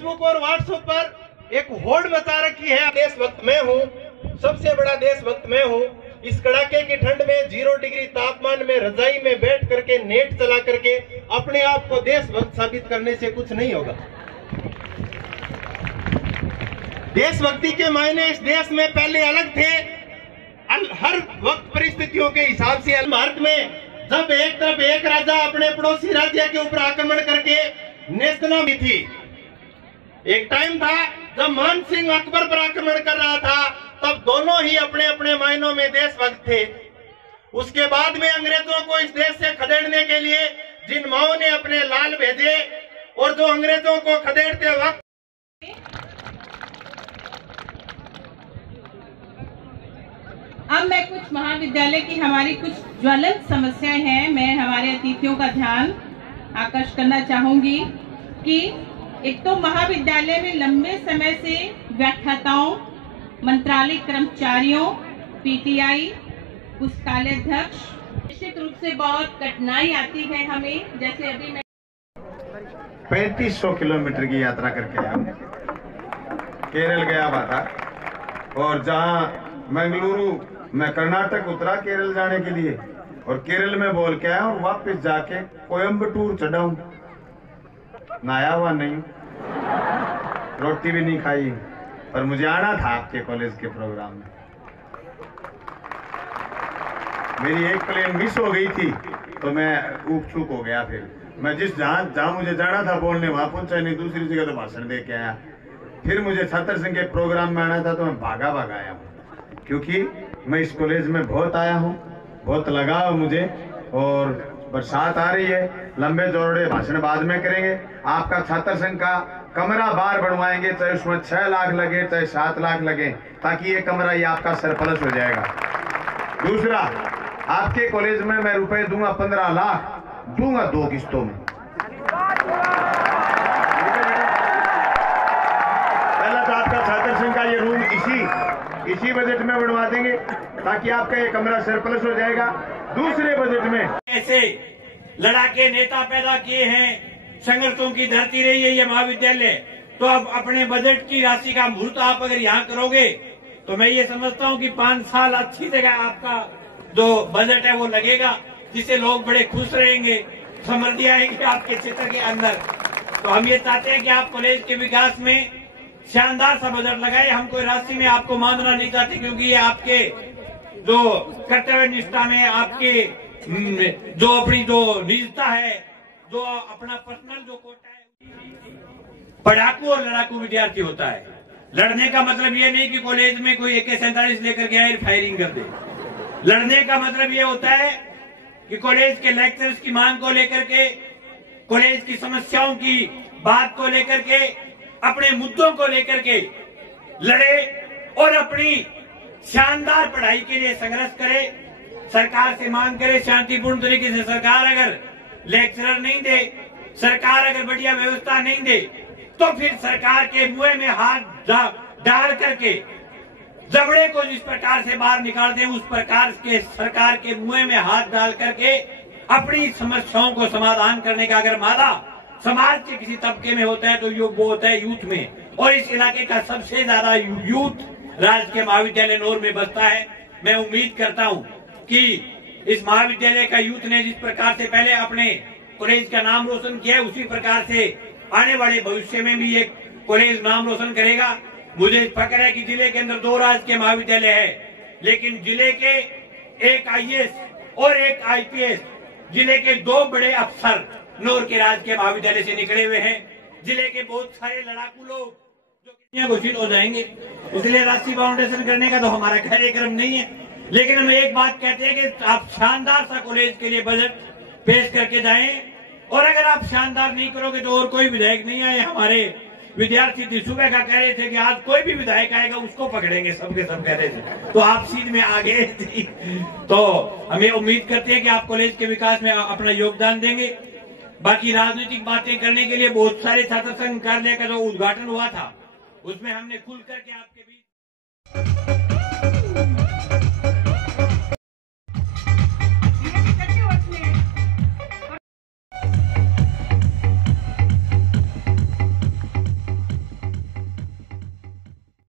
Facebook और WhatsApp पर एक होड़ मचा रखी है, देशभक्त मैं हूँ, सबसे बड़ा देशभक्त मैं हूँ। इस कड़ाके की ठंड में 0 डिग्री तापमान में रजाई में बैठ करके नेट चला करके अपने आप को देशभक्त साबित करने से कुछ नहीं होगा। देशभक्ति के मायने इस देश में पहले अलग थे, हर वक्त परिस्थितियों के हिसाब से। भारत में जब एक तरफ एक राजा अपने पड़ोसी राज्य के ऊपर आक्रमण करके नेस्तना भी थी, एक टाइम था जब मान सिंह अकबर पर आक्रमण कर रहा था, तब दोनों ही अपने अपने मायनों में देशभक्त थे। उसके बाद में अंग्रेजों को इस देश से खदेड़ने के लिए जिन माओ ने अपने लाल भेजे और जो अंग्रेजों को खदेड़ते वक्त अब मैं कुछ महाविद्यालय की हमारी कुछ ज्वलंत समस्याएं हैं, मैं हमारे अतिथियों का ध्यान आकर्षित करना चाहूंगी कि एक तो महाविद्यालय में लंबे समय से व्याख्याताओं, मंत्रालय कर्मचारियों, पीटीआई, पुस्तकालय अध्यक्ष निश्चित रूप से बहुत कठिनाई आती है हमें। जैसे अभी मैं 3500 किलोमीटर की यात्रा करके आया हूँ, केरल गया हुआ था, और जहाँ मंगलुरु मैं कर्नाटक उतरा केरल जाने के लिए, और केरल में बोल के आया और वापस जाके कोयम्बटूर चढ़ा हूँ। नहाया हुआ नहीं, रोटी भी नहीं खाई, पर मुझे आना था आपके कॉलेज के प्रोग्राम में। मेरी एक प्लेन मिस हो गई थी तो मैं ऊप चूक हो गया। फिर मैं जहाँ मुझे जाना था बोलने वहां पहुंचा नहीं, दूसरी जगह तो भाषण दे के आया। फिर मुझे छात्र संघ के प्रोग्राम में आना था तो मैं भागा आया हूँ, क्योंकि मैं इस कॉलेज में बहुत आया हूँ, बहुत लगाव मुझे। और बरसात आ रही है, लंबे चौड़े भाषण बाद में करेंगे। आपका छात्र संघ का कमरा बार बनवाएंगे, चाहे उसमें 6 लाख लगे चाहे 7 लाख लगे, ताकि ये कमरा ये आपका सरप्लस हो जाएगा। दूसरा, आपके कॉलेज में मैं रुपए दूंगा 15 लाख दूंगा 2 किस्तों में। पहला तो आपका छात्र संघ का ये रूम इसी बजट में बनवा देंगे, ताकि आपका ये कमरा सरप्लस हो जाएगा। दूसरे बजट में ऐसे लड़ाके नेता पैदा किए हैं, संघर्षों की धरती रही है ये महाविद्यालय, तो अब अपने बजट की राशि का मुहूर्त आप अगर यहाँ करोगे तो मैं ये समझता हूँ कि 5 साल अच्छी जगह आपका जो बजट है वो लगेगा, जिससे लोग बड़े खुश रहेंगे, समृद्धि आएगी आपके क्षेत्र के अंदर। तो हम ये चाहते हैं कि आप कॉलेज के विकास में शानदार सा बजट लगाए। हम कोई राशि में आपको मांगना नहीं चाहते, क्योंकि ये आपके जो कर्तव्य निष्ठा में आपके जो अपनी जो निजता है, जो अपना पर्सनल जो कोटा है, पढ़ाकू और लड़ाकू विद्यार्थी होता है। लड़ने का मतलब ये नहीं कि कॉलेज में कोई AK-47 लेकर के आए फायरिंग कर दे। लड़ने का मतलब ये होता है कि कॉलेज के लेक्चर्स की मांग को लेकर के, कॉलेज की समस्याओं की बात को लेकर के, अपने मुद्दों को लेकर के लड़े और अपनी शानदार पढ़ाई के लिए संघर्ष करे, सरकार से मांग करे शांतिपूर्ण तरीके से। सरकार अगर लेक्चरर नहीं दे, सरकार अगर बढ़िया व्यवस्था नहीं दे, तो फिर सरकार के मुंह में हाथ डाल करके जबड़े को जिस प्रकार से बाहर निकाल दें, उस प्रकार के सरकार के मुंह में हाथ डाल करके अपनी समस्याओं को समाधान करने का अगर मादा समाज के किसी तबके में होता है तो वो होता है यूथ में। और इस इलाके का सबसे ज्यादा यूथ राज्य के महाविद्यालय नौर में बसता है। मैं उम्मीद करता हूं कि इस महाविद्यालय का यूथ ने जिस प्रकार से पहले अपने कॉलेज का नाम रोशन किया है, उसी प्रकार से आने वाले भविष्य में भी एक कॉलेज नाम रोशन करेगा। मुझे फक्र है कि जिले के अंदर 2 राजकीय महाविद्यालय है, लेकिन जिले के एक IAS और एक IPS, जिले के 2 बड़े अफसर नौर के राजकीय महाविद्यालय से निकले हुए हैं। जिले के बहुत सारे लड़ाकू लोग जो घोषित हो जाएंगे, इसलिए राष्ट्रीय फाउंडेशन करने का तो हमारा कार्यक्रम नहीं है, लेकिन हम एक बात कहते हैं कि आप शानदार सा कॉलेज के लिए बजट पेश करके जाएं, और अगर आप शानदार नहीं करोगे तो और कोई विधायक नहीं आए। हमारे विद्यार्थी थी सुबह का कह रहे थे कि आज कोई भी विधायक आएगा उसको पकड़ेंगे, सबके सब कह रहे थे, तो आप सीट में आ गए थे। तो हमें उम्मीद करते हैं कि आप कॉलेज के विकास में अपना योगदान देंगे। बाकी राजनीतिक बातें करने के लिए बहुत सारे छात्र संघ कार्यालय का जो उद्घाटन हुआ था, उसमें हमने खुल करके आपके बीच